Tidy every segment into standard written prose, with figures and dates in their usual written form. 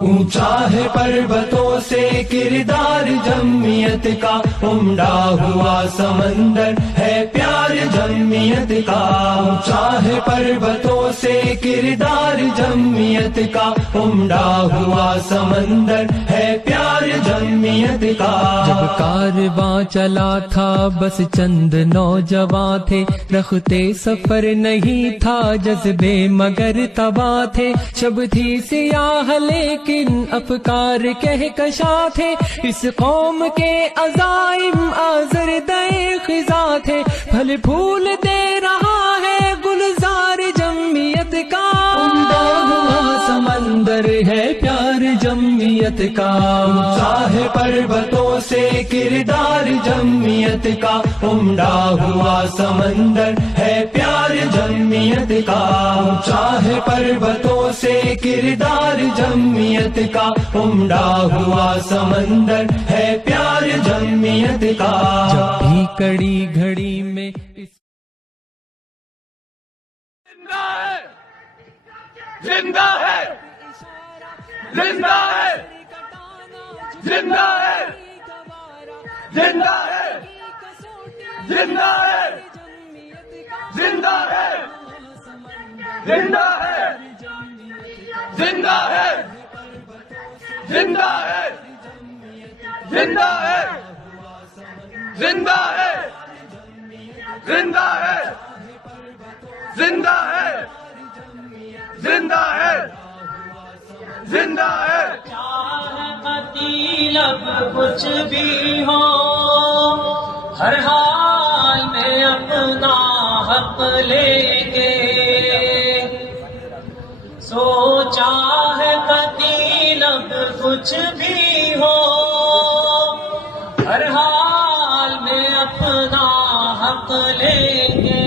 اونچا ہے پروتوں سے کردار جمعیت کا، عمدہ ہوا سمندر ہے پیار جمعیت کا۔ اونچا ہے پروتوں سے کردار جمعیت کا، عمدہ ہوا سمندر ہے پیار جمعیت کا۔ جب کارواں چلا تھا بس چند نوجوان تھے، رختے سفر نہیں تھا جذبے مگر تباہ تھے۔ شب تھی سیاہ لیکن افکار کہکشاں تھے، اس قوم کے عزائم آزردہ خزاں تھے۔ پھل پھول دے رہا ہے گلزار جمعیت کا، عمدہ ہوا سمندر ہے پیار جمعیت کا۔ اونچا ہے پروتوں سے کردار جمعیت کا، عمدہ ہوا سمندر ہے پیار جمعیت کا۔ اونچا ہے پروتوں سے کردار جمعیت کا، عمدہ ہوا سمندر ہے پیار جمعیت کا۔ جب بھی کڑی گھڑی میں زندہ ہے، زندہ ہے، زندہ ہے، زندہ ہے، زندہ ہے، زندہ ہے، زندہ ہے، زندہ ہے، زندہ ہے، زندہ ہے، زندہ ہے، زندہ ہے، زندہ ہے، زندہ ہے، زندہ ہے۔ چاہتی اب کچھ بھی ہو، ہر حال میں اپنا حق لیں گے۔ سوچا ہے قتیل اب کچھ بھی ہو، ہر حال میں اپنا حق لیں گے۔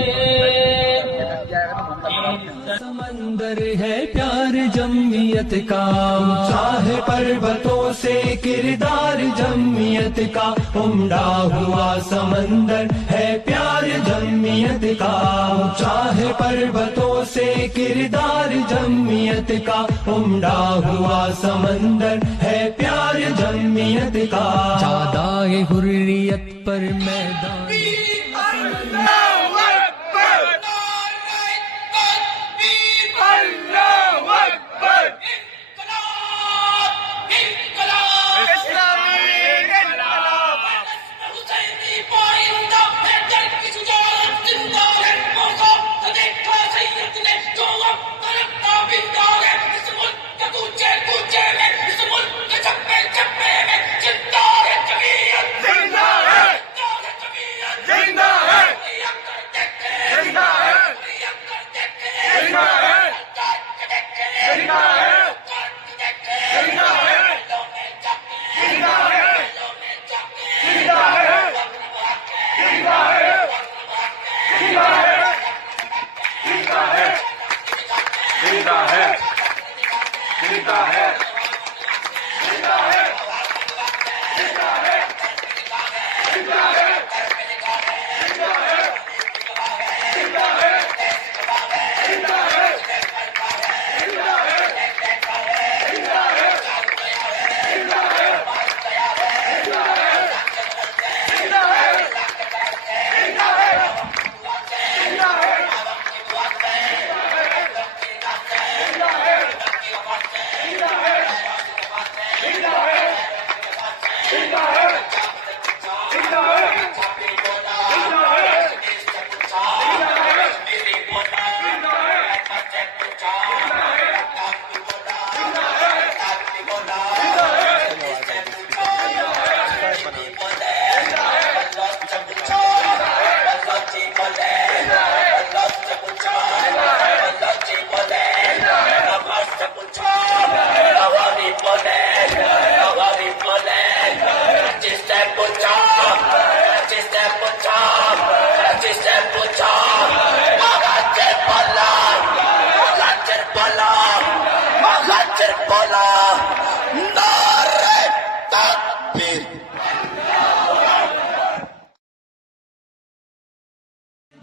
سمندر ہے پیار جمعیت کا، اونچا ہے پروتوں سے کردار جمعیت کا، عمدہ ہوا سمندر ہے پیار جمعیت کا۔ اونچا ہے پروتوں سے کردار جمعیت کا، عمدہ ہوا سمندر ہے پیار جمعیت کا۔ چادائے حریت پر میدان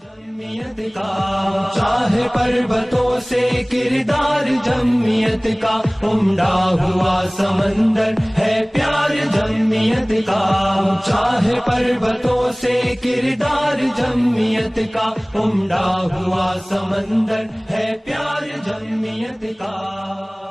جمعیت کا، چاہے پروتوں سے کردار جمعیت جمعیت کا عمدہ ہوا سمندر ہے پیار جمعیت کا اونچا ہے پروتوں سے کردار جمعیت کا عمدہ ہوا سمندر ہے پیار جمعیت کا